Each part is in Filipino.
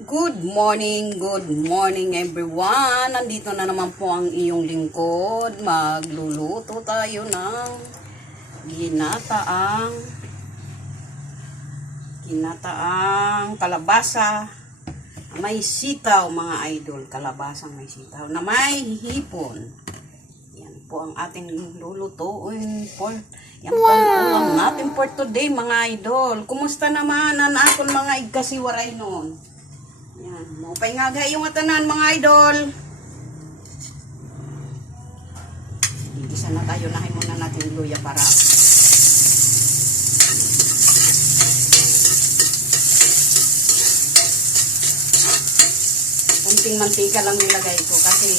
Good morning everyone. Nandito na naman po ang iyong lingkod. Magluluto tayo ng ginataang kalabasa. May sitaw mga idol. Kalabasang may sitaw na may hipon. Yan po ang ating lulutuin po. Yan po ang ulam natin for today mga idol. Kumusta naman ang aton mga igkasiwaray noon? Yan, maupay nga yung atanan mga idol. Igisa na tayo, nahin muna natin luya para kunting mantika lang nilagay ko kasi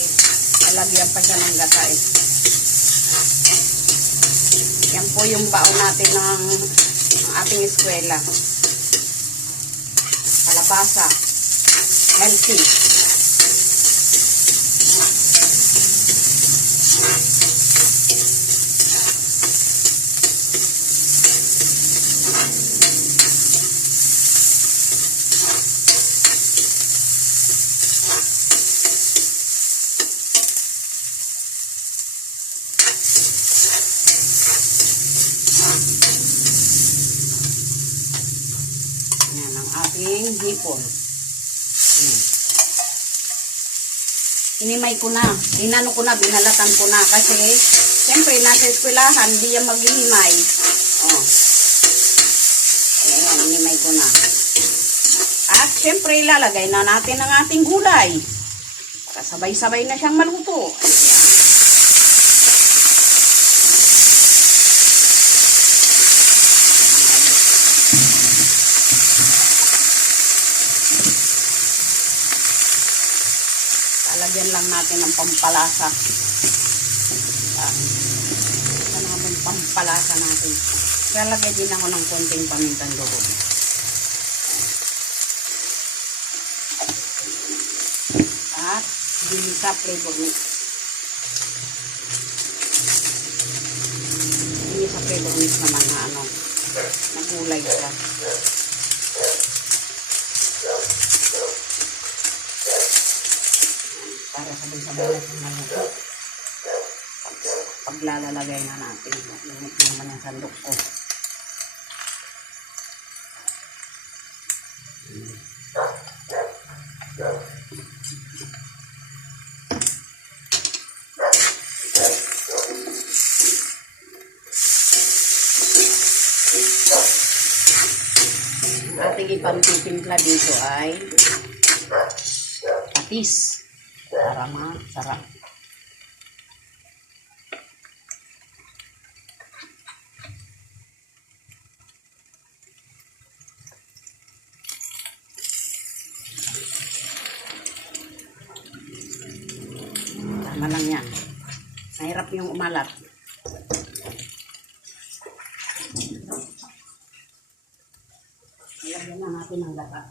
lalagyan pa siya ng gata eh. Yan po yung baon natin ng ating eskwela. Kalabasa. Healthy. Yan ang ating hipon. Inimay ko na, binalatan ko na kasi siyempre nasa eskwelahan, di yan maghihimay. Ayan, inimay ko na. At siyempre ilalagay na natin ang ating gulay para sabay-sabay na siyang maluto. Ayan. Lagyan lang natin ng pampalasa. Ano nga yung pampalasa natin? Lalagay din ako ng konting pamintang dugo. At ginisa flavor mix. Ginisa flavor mix naman na nagulay siya. Para sabay-sabay na siyang maluto. Paglalagay na natin. Lumot naman ang sandok ko. Ating ipantitimpla dito ay patis. Para masarap. Tama lang yan. Mahirap yung umalat. Lagyan na natin ang gata.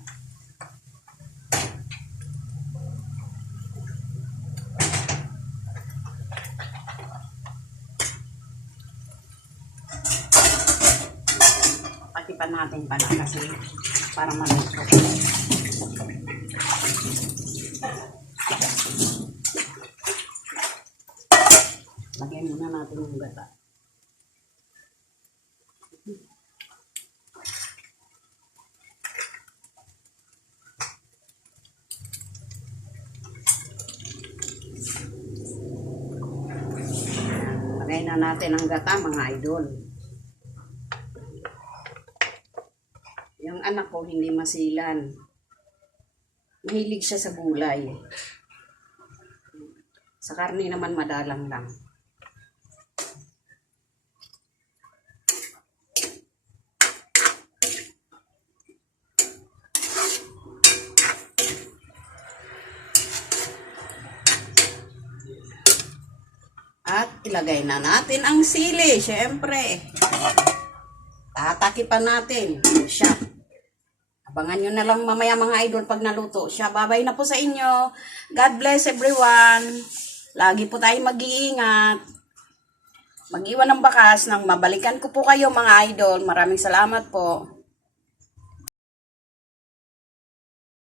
Patipan natin pala kasi para maluto. Lagyan muna natin yung gata. Lagyan na natin ang gata mga idol. Yung anak ko hindi masilan. Mahilig siya sa gulay. Sa karne naman madalang lang. At ilagay na natin ang sili, syempre. Tatakipan natin siya. Abangan nyo na lang mamaya mga idol pag naluto siya. Babay na po sa inyo. God bless everyone. Lagi po tayo mag-iingat. Mag-iwan ng bakas nang mabalikan ko po kayo mga idol. Maraming salamat po.